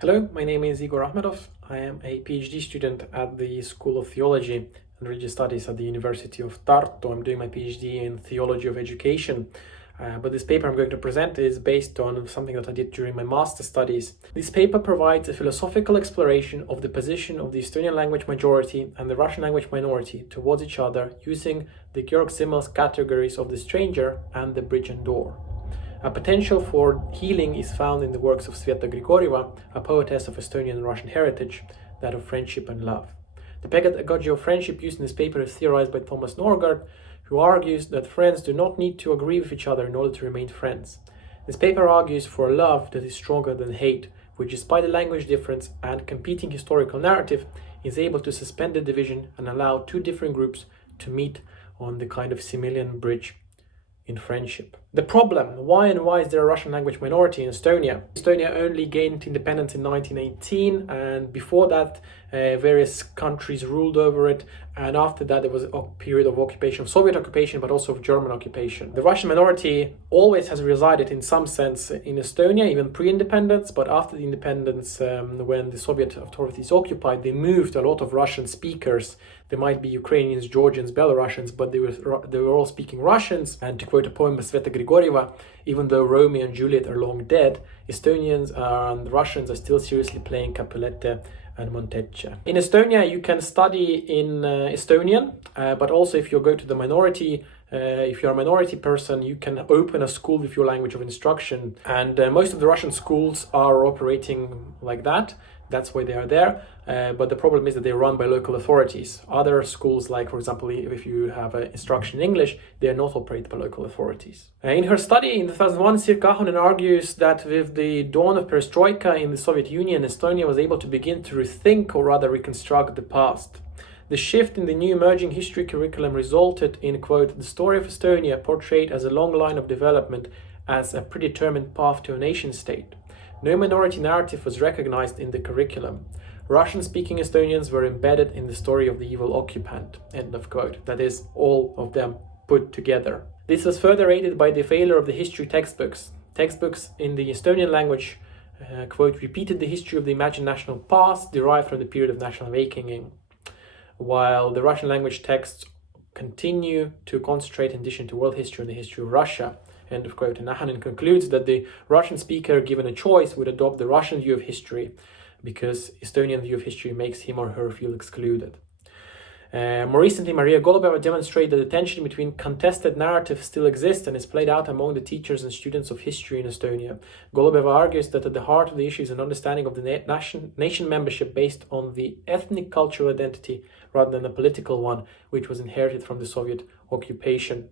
Hello, my name is Igor Ahmedov. I am a PhD student at the School of Theology and Religious Studies at the University of Tartu. I'm doing my PhD in Theology of Education. But this paper I'm going to present is based on something that I did during my master's studies. This paper provides a philosophical exploration of the position of the Estonian language majority and the Russian language minority towards each other using the Georg Simmel's categories of the stranger and the bridge and door. A potential for healing is found in the works of Sveta Grigorieva, a poetess of Estonian and Russian heritage, that of friendship and love. The pedagogy of friendship used in this paper is theorized by Thomas Norgard, who argues that friends do not need to agree with each other in order to remain friends. This paper argues for a love that is stronger than hate, which despite the language difference and competing historical narrative, is able to suspend the division and allow two different groups to meet on the kind of Similian bridge in friendship. The problem, why is there a Russian language minority in Estonia? Estonia only gained independence in 1918, and before that various countries ruled over it, and after that there was a period of occupation, of Soviet occupation, but also of German occupation. The Russian minority always has resided in some sense in Estonia, even pre-independence, but after the independence, when the Soviet authorities occupied, they moved a lot of Russian speakers. There might be Ukrainians, Georgians, Belarusians, but they were all speaking Russians. And to quote a poem by Sveta Grigorieva, even though Romeo and Juliet are long dead, Estonians and Russians are still seriously playing Capulette and Montecce. In Estonia, you can study in Estonian, but also if you go to the minority, if you're a minority person, you can open a school with your language of instruction. And most of the Russian schools are operating like that. That's why they are there. But the problem is that they're run by local authorities. Other schools, like for example, if you have instruction in English, they are not operated by local authorities. In her study in 2001, Sirka Ahonen argues that with the dawn of perestroika in the Soviet Union, Estonia was able to begin to rethink or rather reconstruct the past. The shift in the new emerging history curriculum resulted in, quote, the story of Estonia portrayed as a long line of development as a predetermined path to a nation state. No minority narrative was recognized in the curriculum. Russian-speaking Estonians were embedded in the story of the evil occupant, end of quote. That is, all of them put together. This was further aided by the failure of the history textbooks. Textbooks in the Estonian language, quote, repeated the history of the imagined national past derived from the period of national awakening, while the Russian language texts continue to concentrate in addition to world history and the history of Russia. End of quote. And Ahonen concludes that the Russian speaker, given a choice, would adopt the Russian view of history because Estonian view of history makes him or her feel excluded. More recently, Maria Golubeva demonstrated that the tension between contested narratives still exists and is played out among the teachers and students of history in Estonia. Golubeva argues that at the heart of the issue is an understanding of the nation membership based on the ethnic cultural identity rather than a political one, which was inherited from the Soviet occupation.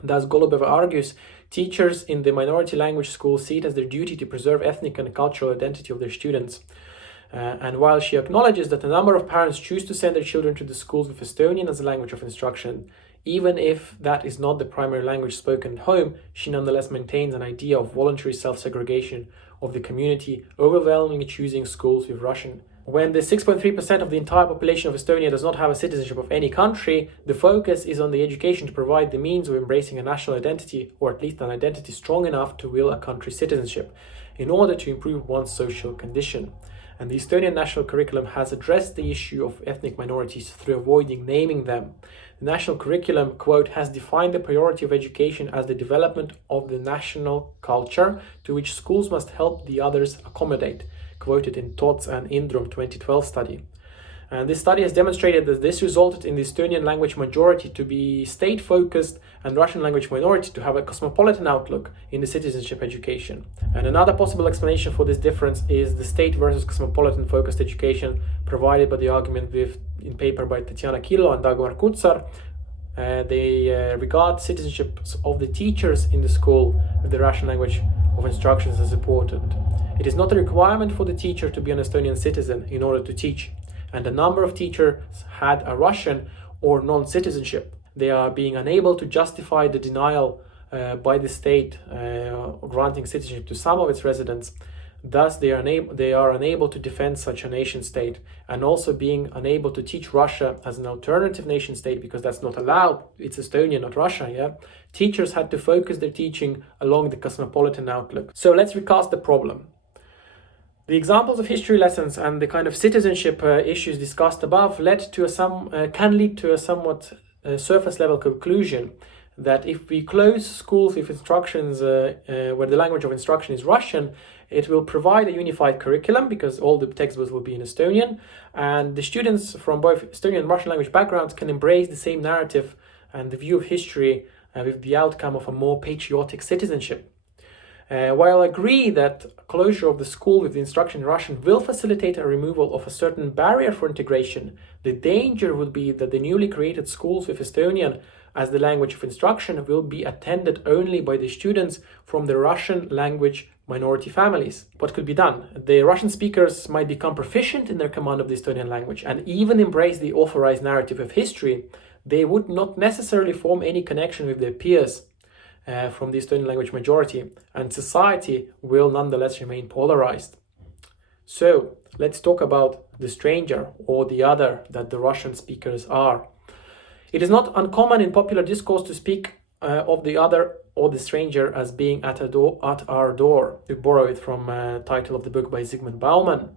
Thus, Golubeva argues, teachers in the minority language schools see it as their duty to preserve ethnic and cultural identity of their students. And while she acknowledges that a number of parents choose to send their children to the schools with Estonian as a language of instruction, even if that is not the primary language spoken at home, she nonetheless maintains an idea of voluntary self-segregation of the community, overwhelmingly choosing schools with Russian. When the 6.3% of the entire population of Estonia does not have a citizenship of any country, the focus is on the education to provide the means of embracing a national identity, or at least an identity strong enough to will a country's citizenship, in order to improve one's social condition. And the Estonian national curriculum has addressed the issue of ethnic minorities through avoiding naming them. The national curriculum, quote, has defined the priority of education as the development of the national culture to which schools must help the others accommodate, quoted in Tots and Indrum 2012 study. And this study has demonstrated that this resulted in the Estonian language majority to be state-focused and Russian language minority to have a cosmopolitan outlook in the citizenship education. And another possible explanation for this difference is the state versus cosmopolitan-focused education provided by the argument in paper by Tatiana Killo and Dagmar Kutsar. They regard citizenship of the teachers in the school with the Russian language of instructions as important. It is not a requirement for the teacher to be an Estonian citizen in order to teach. And a number of teachers had a Russian or non-citizenship. They are being unable to justify the denial by the state granting citizenship to some of its residents. Thus, they are unable to defend such a nation state, and also being unable to teach Russia as an alternative nation state because that's not allowed. It's Estonia, not Russia, yeah? Teachers had to focus their teaching along the cosmopolitan outlook. So let's recast the problem. The examples of history lessons and the kind of citizenship issues discussed above can lead to a somewhat surface level conclusion that if we close schools with instructions where the language of instruction is Russian, it will provide a unified curriculum because all the textbooks will be in Estonian, and the students from both Estonian and Russian language backgrounds can embrace the same narrative and the view of history with the outcome of a more patriotic citizenship. While I agree that closure of the school with the instruction in Russian will facilitate a removal of a certain barrier for integration, the danger would be that the newly created schools with Estonian as the language of instruction will be attended only by the students from the Russian language minority families. What could be done? The Russian speakers might become proficient in their command of the Estonian language and even embrace the authorized narrative of history. They would not necessarily form any connection with their peers from the Estonian language majority, and society will nonetheless remain polarized. So let's talk about the stranger or the other that the Russian speakers are. It is not uncommon in popular discourse to speak of the other or the stranger as being at our door. We borrow it from a title of the book by Zygmunt Bauman.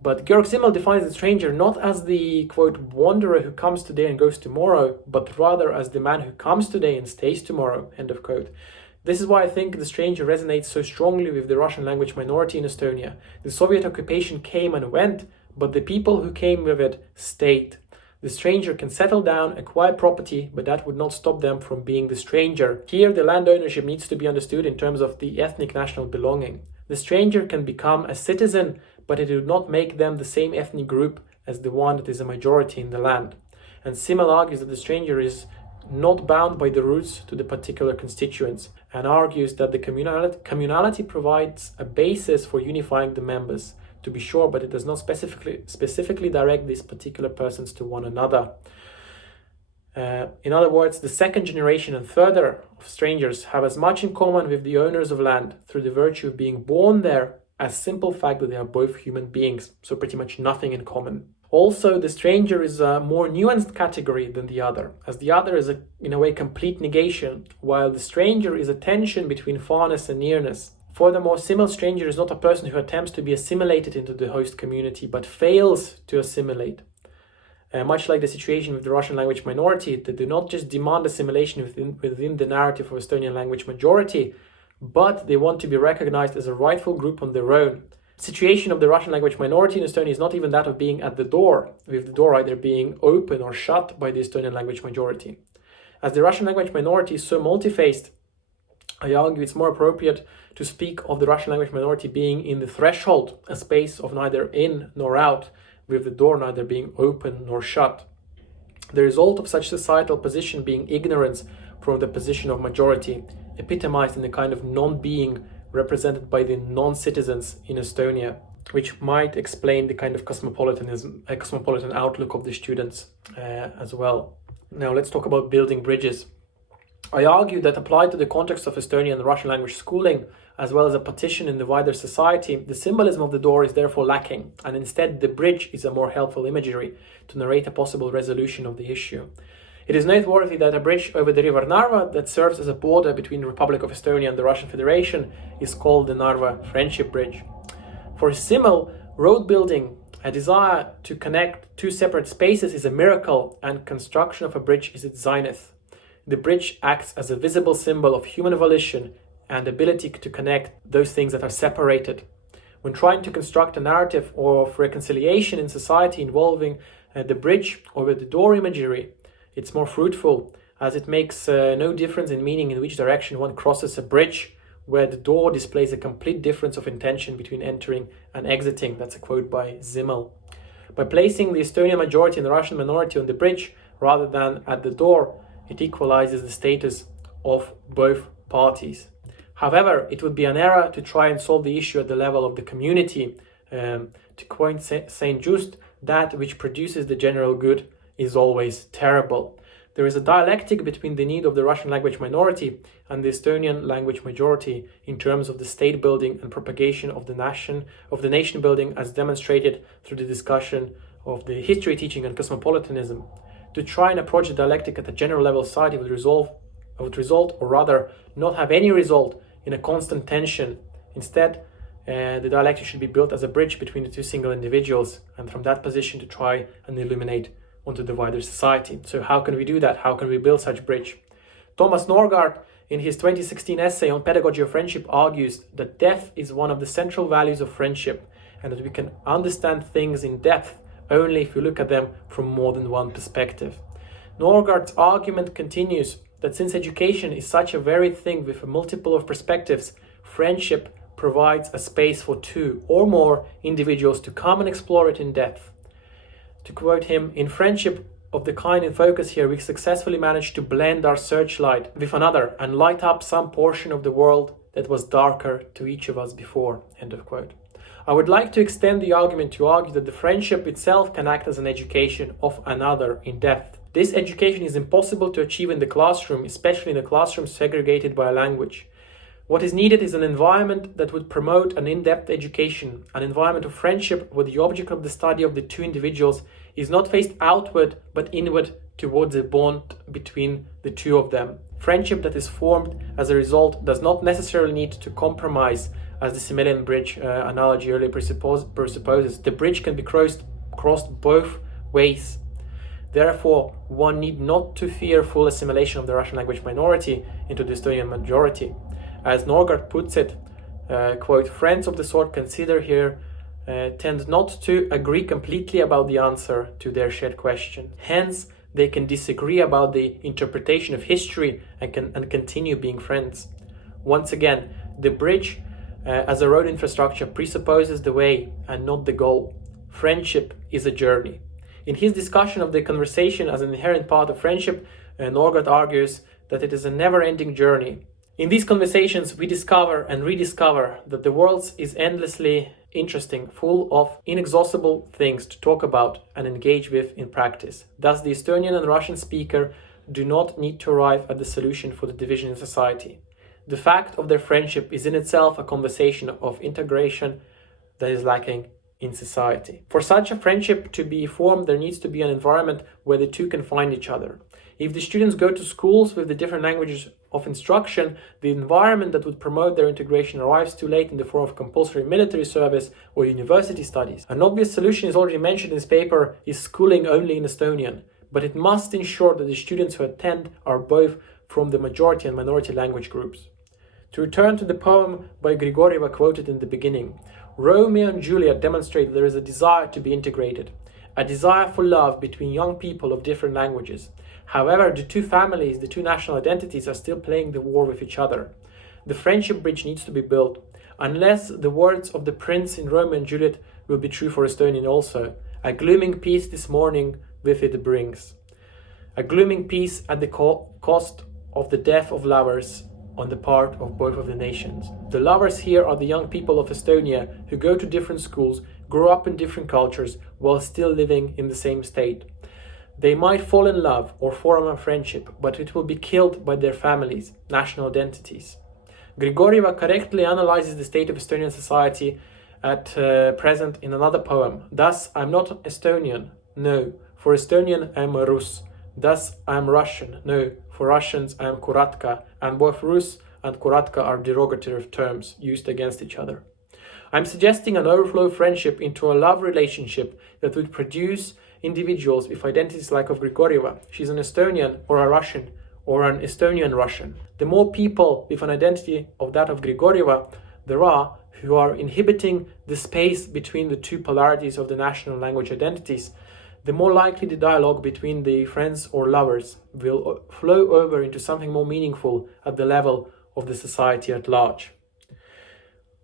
But Georg Simmel defines the stranger not as the, quote, wanderer who comes today and goes tomorrow, but rather as the man who comes today and stays tomorrow, end of quote. This is why I think the stranger resonates so strongly with the Russian language minority in Estonia. The Soviet occupation came and went, but the people who came with it stayed. The stranger can settle down, acquire property, but that would not stop them from being the stranger. Here, the land ownership needs to be understood in terms of the ethnic national belonging. The stranger can become a citizen, but it would not make them the same ethnic group as the one that is a majority in the land. And Simmel argues that the stranger is not bound by the roots to the particular constituents, and argues that the communality provides a basis for unifying the members, to be sure, but it does not specifically direct these particular persons to one another. In other words, the second generation and further of strangers have as much in common with the owners of land through the virtue of being born there as simple fact that they are both human beings, so pretty much nothing in common. Also, the stranger is a more nuanced category than the other, as the other is in a way complete negation, while the stranger is a tension between farness and nearness. Furthermore, Simmel's stranger is not a person who attempts to be assimilated into the host community, but fails to assimilate. Much like the situation with the Russian language minority, they do not just demand assimilation within the narrative of Estonian language majority, but they want to be recognized as a rightful group on their own. The situation of the Russian language minority in Estonia is not even that of being at the door, with the door either being open or shut by the Estonian language majority. As the Russian language minority is so multi-faced, I argue it's more appropriate to speak of the Russian language minority being in the threshold, a space of neither in nor out, with the door neither being open nor shut. The result of such societal position being ignorance from the position of majority, epitomized in the kind of non-being represented by the non-citizens in Estonia, which might explain the kind of cosmopolitan outlook of the students as well. Now let's talk about building bridges. I argue that applied to the context of Estonian and Russian language schooling, as well as a partition in the wider society, the symbolism of the door is therefore lacking, and instead the bridge is a more helpful imagery to narrate a possible resolution of the issue. It is noteworthy that a bridge over the river Narva that serves as a border between the Republic of Estonia and the Russian Federation is called the Narva Friendship Bridge. For Simmel, road building, a desire to connect two separate spaces, is a miracle, and construction of a bridge is its zenith. The bridge acts as a visible symbol of human volition and ability to connect those things that are separated. When trying to construct a narrative of reconciliation in society involving the bridge over the door imagery, it's more fruitful, as it makes no difference in meaning in which direction one crosses a bridge, where the door displays a complete difference of intention between entering and exiting. That's a quote by Simmel. By placing the Estonian majority and the Russian minority on the bridge rather than at the door, it equalizes the status of both parties. However, it would be an error to try and solve the issue at the level of the community. To quote Saint Just, that which produces the general good is always terrible. There is a dialectic between the need of the Russian language minority and the Estonian language majority in terms of the state building and propagation of the nation building, as demonstrated through the discussion of the history teaching and cosmopolitanism. To try and approach the dialectic at a general level of society would result, or rather not have any result, in a constant tension. Instead, the dialectic should be built as a bridge between the two single individuals, and from that position to try and illuminate onto the wider society. So how can we do that? How can we build such bridge? Thomas Norgard, in his 2016 essay on pedagogy of friendship, argues that depth is one of the central values of friendship, and that we can understand things in depth only if we look at them from more than one perspective. Norgard's argument continues that since education is such a varied thing with a multiple of perspectives, friendship provides a space for two or more individuals to come and explore it in depth. To quote him, "In friendship of the kind in focus here, we successfully managed to blend our searchlight with another and light up some portion of the world that was darker to each of us before." End of quote. I would like to extend the argument to argue that the friendship itself can act as an education of another in depth. This education is impossible to achieve in the classroom, especially in a classroom segregated by a language. What is needed is an environment that would promote an in-depth education, an environment of friendship where the object of the study of the two individuals is not faced outward but inward towards a bond between the two of them. Friendship that is formed as a result does not necessarily need to compromise, as the Simelian bridge analogy earlier presupposes. The bridge can be crossed both ways. Therefore, one need not to fear full assimilation of the Russian language minority into the Estonian majority. As Norgard puts it, quote, "Friends of the sort consider here tend not to agree completely about the answer to their shared question. Hence, they can disagree about the interpretation of history and continue being friends." Once again, the bridge as a road infrastructure presupposes the way and not the goal. Friendship is a journey. In his discussion of the conversation as an inherent part of friendship, Norgard argues that it is a never-ending journey. In these conversations, we discover and rediscover that the world is endlessly interesting, full of inexhaustible things to talk about and engage with in practice. Thus, the Estonian and Russian speaker do not need to arrive at the solution for the division in society. The fact of their friendship is in itself a conversation of integration that is lacking in society. For such a friendship to be formed, there needs to be an environment where the two can find each other. If the students go to schools with the different languages of instruction, the environment that would promote their integration arrives too late in the form of compulsory military service or university studies. An obvious solution is already mentioned in this paper is schooling only in Estonian, but it must ensure that the students who attend are both from the majority and minority language groups. To return to the poem by Grigorieva quoted in the beginning, Romeo and Juliet demonstrate that there is a desire to be integrated, a desire for love between young people of different languages. However, the two families, the two national identities are still playing the war with each other. The friendship bridge needs to be built, unless the words of the prince in Romeo and Juliet will be true for Estonian also. A glooming peace this morning with it brings. A glooming peace at the cost of the death of lovers on the part of both of the nations. The lovers here are the young people of Estonia who go to different schools, grow up in different cultures, while still living in the same state. They might fall in love or form a friendship, but it will be killed by their families, national identities. Grigorieva correctly analyzes the state of Estonian society at present in another poem. Thus, I'm not Estonian. No, for Estonian, I'm a Rus. Thus, I'm Russian. No, for Russians, I'm Kuratka. And both Rus and Kuratka are derogatory terms used against each other. I'm suggesting an overflow of friendship into a love relationship that would produce individuals with identities like of Grigorieva. She's an Estonian or a Russian or an Estonian Russian. The more people with an identity of that of Grigorieva there are who are inhibiting the space between the two polarities of the national language identities, the more likely the dialogue between the friends or lovers will flow over into something more meaningful at the level of the society at large.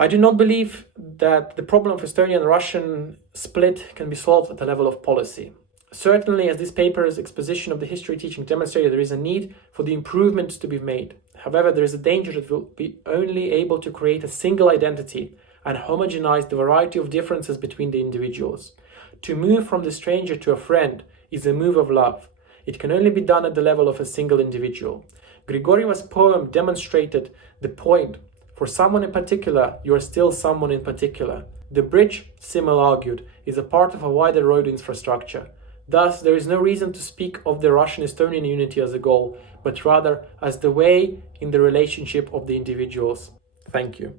I do not believe that the problem of Estonian-Russian split can be solved at the level of policy. Certainly, as this paper's exposition of the history teaching demonstrated, there is a need for the improvements to be made. However, there is a danger that we'll be only able to create a single identity and homogenize the variety of differences between the individuals. To move from the stranger to a friend is a move of love. It can only be done at the level of a single individual. Grigorieva's poem demonstrated the point. For someone in particular, you are still someone in particular. The bridge, Simmel argued, is a part of a wider road infrastructure. Thus, there is no reason to speak of the Russian-Estonian unity as a goal, but rather as the way in the relationship of the individuals. Thank you.